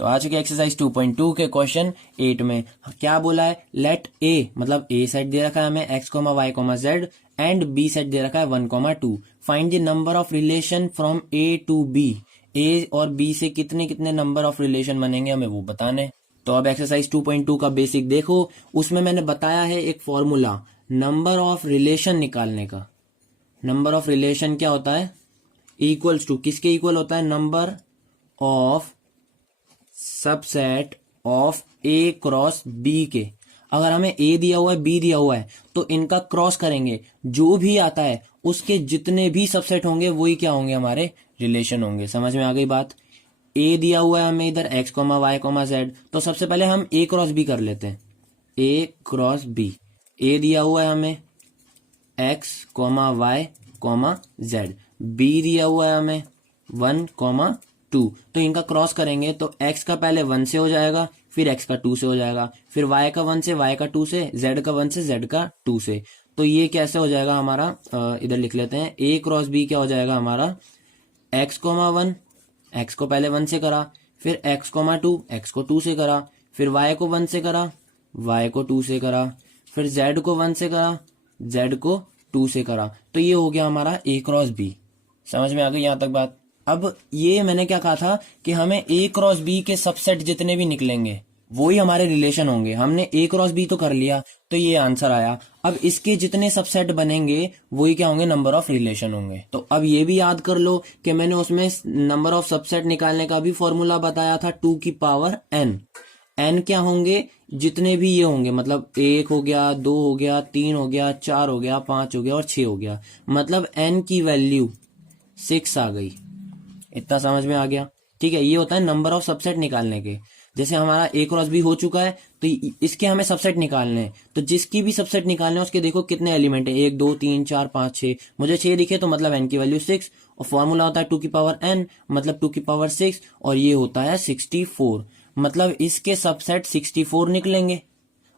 तो आ चुके एक्सरसाइज 2.2 के क्वेश्चन 8 में क्या बोला है, लेट ए मतलब ए सेट दे रखा है हमें x, y, z and B set दे रखा है 1, 2। Find the number of relation from A to B. A और बी से कितने कितने नंबर ऑफ रिलेशन बनेंगे हमें वो बताने। तो अब एक्सरसाइज 2.2 का बेसिक देखो, उसमें मैंने बताया है एक फॉर्मूला नंबर ऑफ रिलेशन निकालने का। नंबर ऑफ रिलेशन क्या होता है, इक्वल्स टू किसके इक्वल होता है, number of subset of A cross B के। अगर हमें ए दिया हुआ है बी दिया हुआ है तो इनका क्रॉस करेंगे, जो भी आता है उसके जितने भी सबसेट होंगे वही क्या होंगे, हमारे रिलेशन होंगे। समझ में आ गई बात। ए दिया हुआ है हमें इधर x, y, z, तो सबसे पहले हम ए क्रॉस बी कर लेते हैं। ए क्रॉस बी, ए दिया हुआ है हमें x, y, z, बी दिया हुआ है हमें 1, 2। तो इनका क्रॉस करेंगे तो x का पहले 1 से हो जाएगा, फिर x का 2 से हो जाएगा, फिर y का 1 से, y का 2 से, z का 1 से, z का 2 से। तो ये कैसे हो जाएगा हमारा, इधर लिख लेते हैं, a क्रॉस b क्या हो जाएगा हमारा x, 1, x को पहले 1 से करा, फिर x, 2, x को 2 से करा, फिर y को 1 से करा, y को 2 से करा, फिर z को 1 से करा, z को 2 से करा। तो ये हो गया हमारा a क्रॉस b। समझ में आ गई यहाँ तक बात। अब ये मैंने क्या कहा था कि हमें ए क्रॉस बी के सबसेट जितने भी निकलेंगे वही हमारे रिलेशन होंगे। हमने ए क्रॉस बी तो कर लिया तो ये आंसर आया। अब इसके जितने सबसेट बनेंगे वही क्या होंगे, नंबर ऑफ रिलेशन होंगे। तो अब ये भी याद कर लो कि मैंने उसमें नंबर ऑफ सबसेट निकालने का भी फॉर्मूला बताया था 2 की पावर n। n क्या होंगे, जितने भी ये होंगे, मतलब 1 हो गया, 2 हो गया, 3 हो गया, 4 हो गया, 5 हो गया और 6 हो गया। मतलब n की वैल्यू 6 आ गई। इतना समझ में आ गया। ठीक है, ये होता है नंबर ऑफ सबसेट निकालने के। जैसे हमारा ए क्रॉस बी हो चुका है तो इसके हमें सबसेट निकालने हैं, तो जिसकी भी सबसेट निकालने है उसके देखो कितने एलिमेंट है, 1, 2, 3, 4, 5, 6। मुझे 6 दिखे तो मतलब n की वैल्यू 6, और फॉर्मूला होता है 2 की पावर n मतलब 2 की पावर 6, और ये होता है 64। मतलब इसके सबसेट 64 निकलेंगे।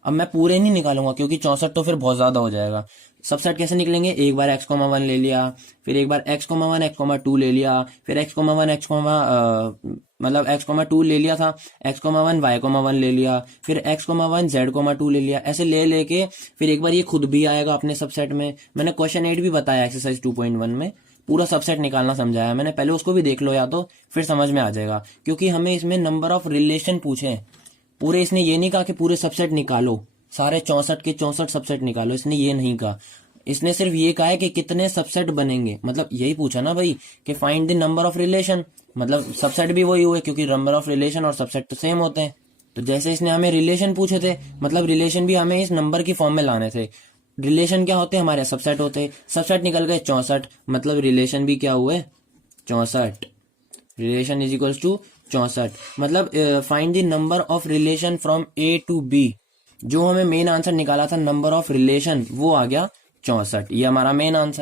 अब मैं पूरे नहीं निकालूंगा क्योंकि 64 तो फिर बहुत ज्यादा हो जाएगा। सबसेट कैसे निकलेंगे, एक बार x, 1 ले लिया, फिर एक बार x, 1, x, 2 ले लिया, फिर x, 1, मतलब x, 2 ले लिया था, x, 1, y, 1 ले लिया, फिर x, 1, z, 2 ले लिया। ऐसे ले लेके फिर एक बार ये खुद भी आएगा अपने सबसेट में। मैंने क्वेश्चन 8 भी बताया एक्सरसाइज 2.1 में, पूरा सबसेट निकालना समझाया मैंने, पहले उसको भी देख लो या तो फिर समझ में आ जाएगा। क्योंकि हमें इसमें नंबर ऑफ रिलेशन पूछे हैं पूरे। इसने ये नहीं कहा कि पूरे सबसेट निकालो, सारे 64 के 64 सबसेट निकालो, इसने ये नहीं कहा। इसने सिर्फ ये कहा है कि कितने सबसेट बनेंगे, मतलब यही पूछा ना भाई कि find the number of relation. मतलब सबसेट भी वही हुए क्योंकि नंबर ऑफ रिलेशन और सबसेट तो सेम होते हैं। तो जैसे इसने हमें रिलेशन पूछे थे, मतलब रिलेशन भी हमें इस नंबर की फॉर्म में लाने थे। रिलेशन क्या होते हैं हमारे, सबसेट होते हैं। सबसेट निकल गए 64, मतलब रिलेशन भी क्या हुए 64। Relation is equals to 64। मतलब find the number of relation from A to B. जो हमें मेन आंसर निकाला था नंबर ऑफ रिलेशन वो आ गया 64। ये हमारा मेन आंसर।